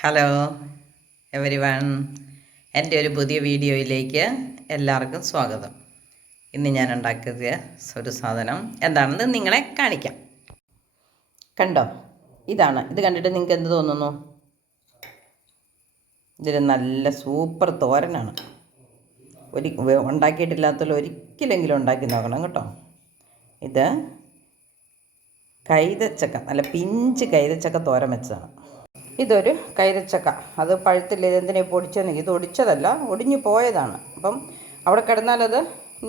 Hello every one, എൻ്റെ ഒരു പുതിയ വീഡിയോയിലേക്ക് എല്ലാവർക്കും സ്വാഗതം. ഇന്ന് ഞാൻ ഉണ്ടാക്കിയ ഒരു സാധനം എന്താണെന്ന് നിങ്ങളെ കാണിക്കാം. കണ്ടോ, ഇത് കണ്ടിട്ട് നിങ്ങൾക്ക് എന്ത് തോന്നുന്നു? ഇതൊരു നല്ല സൂപ്പർ തോരനാണ്. ഉണ്ടാക്കിയിട്ടില്ലാത്തല്ലോ ഒരിക്കലെങ്കിലും ഉണ്ടാക്കി നോക്കണം കേട്ടോ. ഇത് കൈതച്ചക്ക, നല്ല പിഞ്ച് കൈതച്ചക്ക തോരൻ വെച്ചതാണ്. ഇതൊരു കൈതച്ചക്ക, അത് പഴുത്തില്ല. ഇതെന്തിനാ പൊടിച്ചെന്നെങ്കിൽ ഇത് ഒടിച്ചതല്ല, ഒടിഞ്ഞു പോയതാണ്. അപ്പം അവിടെ കിടന്നാലത്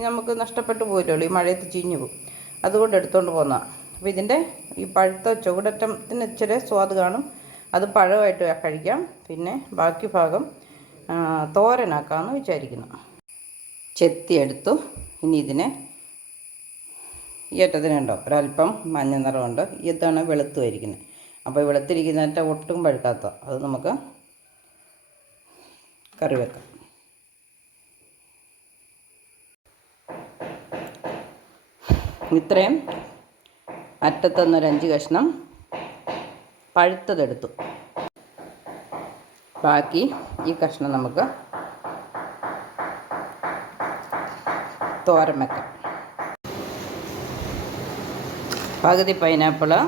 നമുക്ക് നഷ്ടപ്പെട്ടു പോരുമല്ലോ, ഈ മഴയത്ത് ചീഞ്ഞു പോകും. അതുകൊണ്ട് എടുത്തുകൊണ്ട് പോകുന്നതാണ്. അപ്പോൾ ഇതിൻ്റെ ഈ പഴുത്ത ചുവടറ്റത്തിന് ഇച്ചിരി സ്വാദ് കാണും. അത് പഴമായിട്ട് കഴിക്കാം. പിന്നെ ബാക്കി ഭാഗം തോരനാക്കാമെന്ന് വിചാരിക്കുന്നു. ചെത്തിയെടുത്തു. ഇനി ഇതിനെ ഈ അറ്റത്തിനുണ്ടോ ഒരല്പം മഞ്ഞ നിറമുണ്ട്. ഇതാണ് വെളുത്തുമായിരിക്കുന്നത്. അപ്പോൾ വെളുത്തിരിക്കുന്നതിൻ്റെ ഒട്ടും പഴുക്കാത്ത അത് നമുക്ക് കറി വെക്കാം. ഇത്രയും അറ്റത്തുനിന്നൊരു 5 കഷ്ണം പഴുത്തതെടുത്തു. ബാക്കി ഈ കഷ്ണം നമുക്ക് തോരൻ വെക്കാം. പകുതി പൈനാപ്പിള്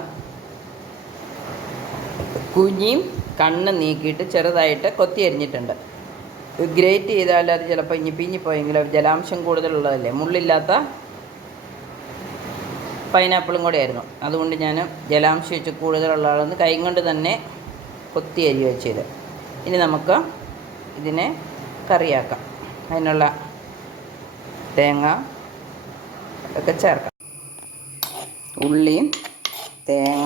കുഞ്ഞിയും കണ്ണ് നീക്കിയിട്ട് ചെറുതായിട്ട് കൊത്തി അരിഞ്ഞിട്ടുണ്ട്. ഗ്രേറ്റ് ചെയ്താൽ അത് ചിലപ്പോൾ പിഞ്ഞിപ്പോയെങ്കിലും ജലാംശം കൂടുതലുള്ളതല്ലേ, മുള്ളില്ലാത്ത പൈനാപ്പിളും കൂടെ ആയിരുന്നു. അതുകൊണ്ട് ഞാൻ ജലാംശം വെച്ച് കൂടുതലുള്ളതാണെന്ന് കൈ കൊണ്ട് തന്നെ കൊത്തി അരി വെച്ചത്. ഇനി നമുക്ക് ഇതിനെ കറിയാക്കാം. അതിനുള്ള തേങ്ങ ഒക്കെ ചേർക്കാം. ഉള്ളിയും തേങ്ങ,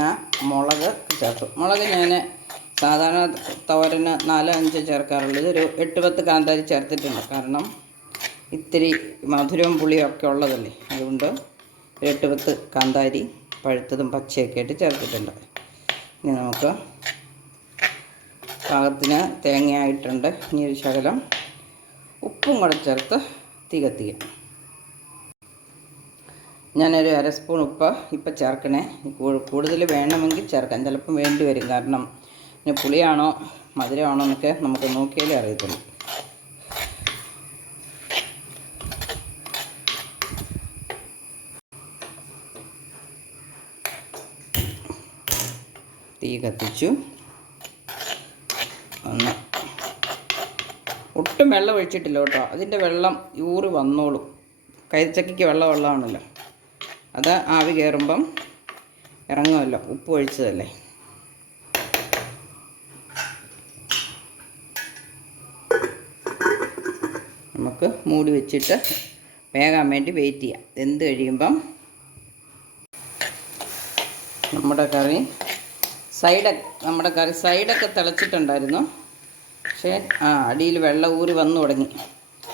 മുളക് ചേർത്തു. മുളക് ഞാൻ സാധാരണ തോരന് 4-5 ചേർക്കാറുള്ളൂ. ഇതൊരു 8-10 കാന്താരി ചേർത്തിട്ടുണ്ട്. കാരണം ഇത്തിരി മധുരവും പുളിയും ഒക്കെ ഉള്ളതല്ലേ, അതുകൊണ്ട് 8-10 കാന്താരി പഴുത്തതും പച്ചയൊക്കെ ആയിട്ട് ചേർത്തിട്ടുണ്ട്. ഇനി നമുക്ക് പാകത്തിന് തേങ്ങയായിട്ടുണ്ട്. ഇനി ഒരു ശകലം ഉപ്പും കൂടെ ചേർത്ത് തീ കത്തിക്കാം. ഞാനൊരു 1/2 സ്പൂൺ ഉപ്പ് ഇപ്പം ചേർക്കണേ. കൂടുതൽ വേണമെങ്കിൽ ചേർക്കാം, ചിലപ്പം വേണ്ടി വരും. കാരണം ഇനി പുളിയാണോ മധുരമാണോ എന്നൊക്കെ നമുക്ക് നോക്കിയാലേ അറിയത്തുള്ളൂ. തീ കത്തിച്ചു. ഒട്ടും വെള്ളം ഒഴിച്ചിട്ടില്ല കേട്ടോ. അതിൻ്റെ വെള്ളം ഊറി വന്നോളും. കൈതച്ചക്കയ്ക്ക് വെള്ളമാണല്ലോ, അത് ആവി കയറുമ്പം ഇറങ്ങുമല്ലോ, ഉപ്പ് ഒഴിച്ചതല്ലേ. നമുക്ക് മൂടി വെച്ചിട്ട് വേകാൻ വേണ്ടി വെയിറ്റ് ചെയ്യാം. വെന്ത് കഴിയുമ്പം നമ്മുടെ കറി സൈഡൊക്കെ തിളച്ചിട്ടുണ്ടായിരുന്നു. പക്ഷേ അടിയിൽ വെള്ളം ഊറി വന്നു തുടങ്ങി.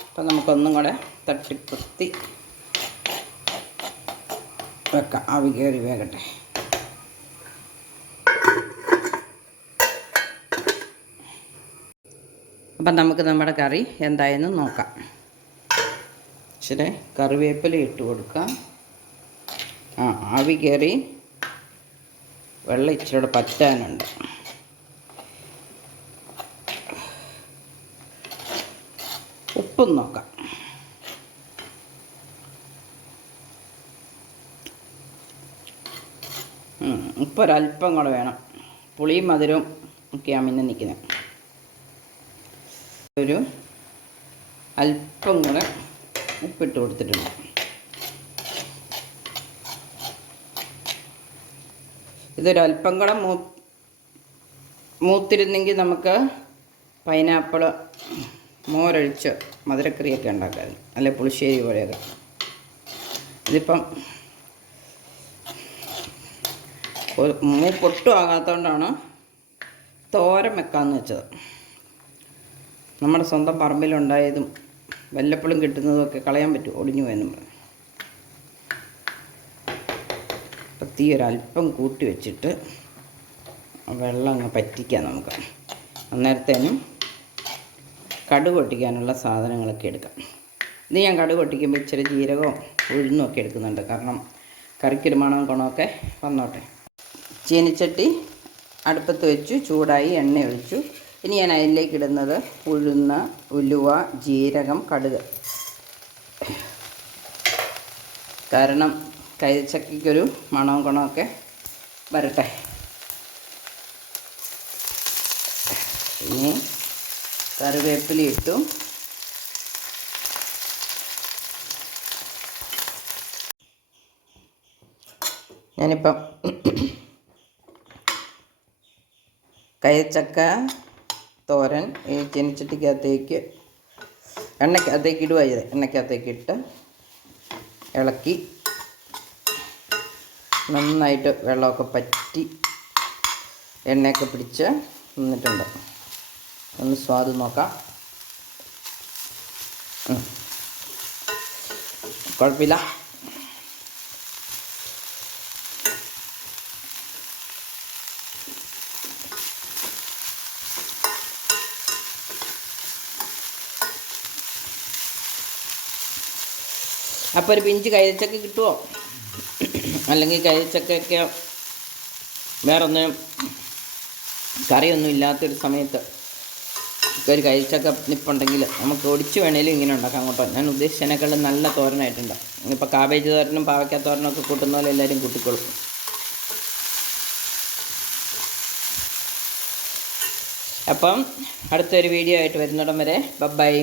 അപ്പം നമുക്കൊന്നും കൂടെ തട്ടിപ്പൊത്തി വെക്കാം. ആവി കയറി വേകട്ടെ. അപ്പം നമുക്ക് നമ്മുടെ കറി എന്തായെന്ന് നോക്കാം. ഇച്ചിരി കറിവേപ്പില ഇട്ട് കൊടുക്കാം. ആവി കയറി വെള്ളം ഇച്ചിരി പറ്റാനുണ്ട്. ഉപ്പും നോക്കാം. ഉപ്പ് ഒരല്പം കൂടെ വേണം. പുളിയും മധുരവും ഒക്കെയാണ് പിന്നെ നിൽക്കുന്നത്. ഒരു അല്പം കൂടെ ഉപ്പിട്ട് കൊടുത്തിട്ടുണ്ട്. ഇതൊരല്പം കൂടെ മൂത്തിരുന്നെങ്കിൽ നമുക്ക് പൈനാപ്പിൾ മോരൊഴിച്ച് മധുരക്കറിയൊക്കെ ഉണ്ടാക്കാമായിരുന്നു, അല്ലെ പുളിശ്ശേരി പോലെയൊക്കെ. ഇതിപ്പം പൊട്ടും ആകാത്തതുകൊണ്ടാണ് തോരൻ വെക്കാമെന്ന് വെച്ചത്. നമ്മുടെ സ്വന്തം പറമ്പിലുണ്ടായതും വല്ലപ്പോഴും കിട്ടുന്നതും ഒക്കെ കളയാൻ പറ്റും, ഒടിഞ്ഞു പോയെന്നും പറഞ്ഞു. അപ്പം തീ ഒരല്പം കൂട്ടി വെച്ചിട്ട് വെള്ളം അങ്ങ് പറ്റിക്കാം നമുക്ക്. അന്നേരത്തേനും കടുക് പൊട്ടിക്കാനുള്ള സാധനങ്ങളൊക്കെ എടുക്കാം. ഇത് ഞാൻ കടുക് പൊട്ടിക്കുമ്പോൾ ഇച്ചിരി ജീരകവും ഉഴുന്നും ഒക്കെ എടുക്കുന്നുണ്ട്. കാരണം കറിക്കൊരു മണവും ഗുണമൊക്കെ വന്നോട്ടെ. ചീനിച്ചട്ടി അടുപ്പത്ത് വെച്ചു, ചൂടായി, എണ്ണ ഒഴിച്ചു. ഇനി ഞാൻ അതിലേക്ക് ഇടുന്നത് ഉഴുന്ന്, ഉലുവ, ജീരകം, കടുക്. കാരണം കൈതച്ചക്കയ്ക്കൊരു മണവും ഗുണമൊക്കെ വരട്ടെ. ഇനി കറിവേപ്പില ഇട്ടു. ഞാനിപ്പം കൈതച്ചക്ക തോരൻ ഈ ചീനച്ചട്ടിക്കകത്തേക്ക് എണ്ണയ്ക്കകത്തേക്ക് ഇടുക ചെയ്തത്. എണ്ണയ്ക്കകത്തേക്ക് ഇട്ട് ഇളക്കി നന്നായിട്ട് വെള്ളമൊക്കെ പറ്റി എണ്ണയൊക്കെ പിടിച്ച് നിന്നിട്ടുണ്ട്. ഒന്ന് സ്വാദ് നോക്കാം. കുഴപ്പമില്ല. അപ്പോൾ ഒരു പിഞ്ച് കൈതച്ചക്ക കിട്ടുമോ? അല്ലെങ്കിൽ കൈതച്ചക്കയൊക്കെ വേറൊന്നും കറിയൊന്നും ഇല്ലാത്തൊരു സമയത്ത് ഒരു കൈതച്ചക്ക നിപ്പുണ്ടെങ്കിൽ നമുക്ക് ഒടിച്ച് വേണേലും ഇങ്ങനെ ഉണ്ടാക്കാം കേട്ടോ. ഞാൻ ഉദ്ദേശിച്ചതിനേക്കാളും നല്ല തോരനായിട്ടുണ്ട്. ഇപ്പോൾ കാബേജ് തോരനും പാവയ്ക്ക തോരനും ഒക്കെ കൂട്ടുന്ന പോലെ എല്ലാവരും കൂട്ടിക്കോളും. അപ്പം അടുത്തൊരു വീഡിയോ ആയിട്ട് വരുന്നിടം വരെ ബൈ.